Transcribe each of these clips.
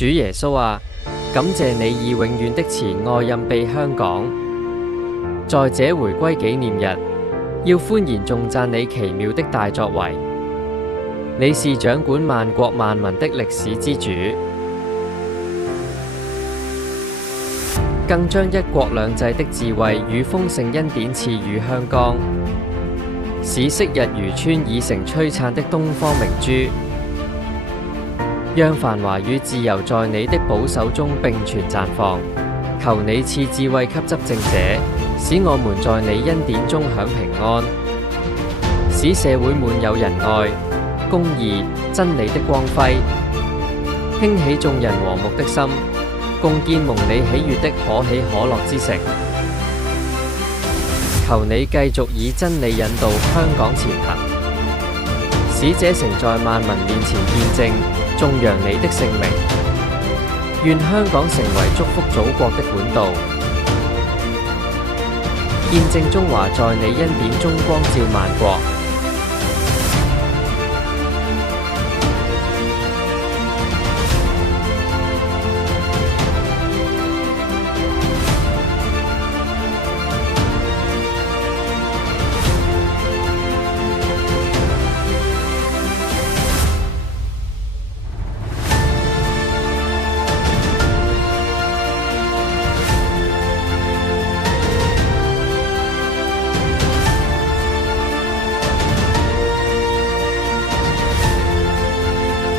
主耶穌啊，感謝你以永遠的慈愛蔭庇香港，在這回歸紀念日，要歡然頌讚你奇妙的大作為。你是掌管萬國萬民的歷史之主，更將一國兩制的智慧與豐盛恩典賜予香港，使昔日漁村已成璀璨的東方明珠。讓繁華與自由在你的保守中並存綻放，求你賜智慧給執政者，使我們在你恩典中享平安，使社會滿有仁愛、公義、真理的光輝，興起眾人和睦的心，共建蒙你喜悅的可喜可樂之城。求你繼續以真理引導香港前行，使這城在萬民面前見證頌揚你的聖名。願香港成為祝福祖國的管道，見證中華在你恩典中光照萬國。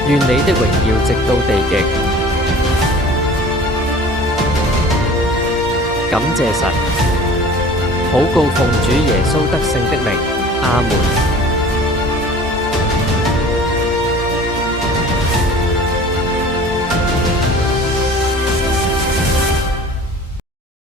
願你的榮耀直到地極。感謝神，禱告奉主耶穌得勝的名，阿門。